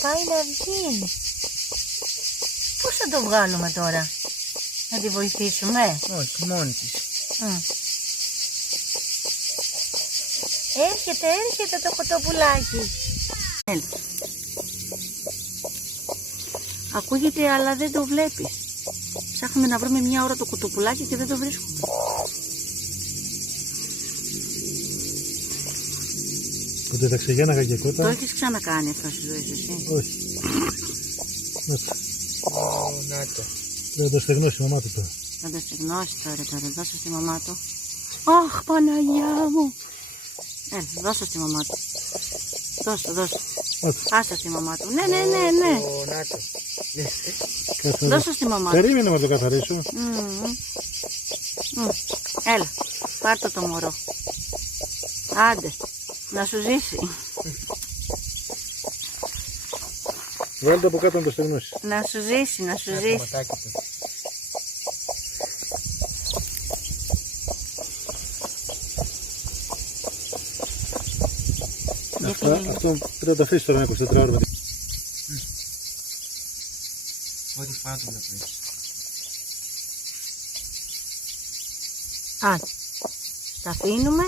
Πάει να βγει. Πώς θα το βγάλουμε τώρα? Να τη βοηθήσουμε? Όχι, μόνη της. Έρχεται το κοτοπουλάκι. Ακούγεται αλλά δεν το βλέπεις. Ψάχνουμε να βρούμε μια ώρα το κοτοπουλάκι και δεν το βρίσκουμε. Ότι τα ξεγέναγα και κότα. Το έχεις ξανακάνει αυτό στη ζωή σου εσύ? Όχι. Να το. Να το. Δεν το στεγνώσει η μαμά του τώρα. Θα το στεγνώσει τώρα, δώσω στη μαμά του. Αχ, Παναγιά μου. Δώσω στη μαμά του. Δώσω. Άστα στη μαμά του. Ναι. Να το. Δώσω στη μαμά του. Περίμενε να το καθαρίσω. Έλα, πάρ' το μωρό. Άντε, να σου ζήσει. Βάλτε το από κάτω να το στεγνώσει. Να σου ζήσει. Αυτό πρέπει να το αφήσει τώρα 24 ώρες. Ό,τι φάω το βλέπεις. Τα αφήνουμε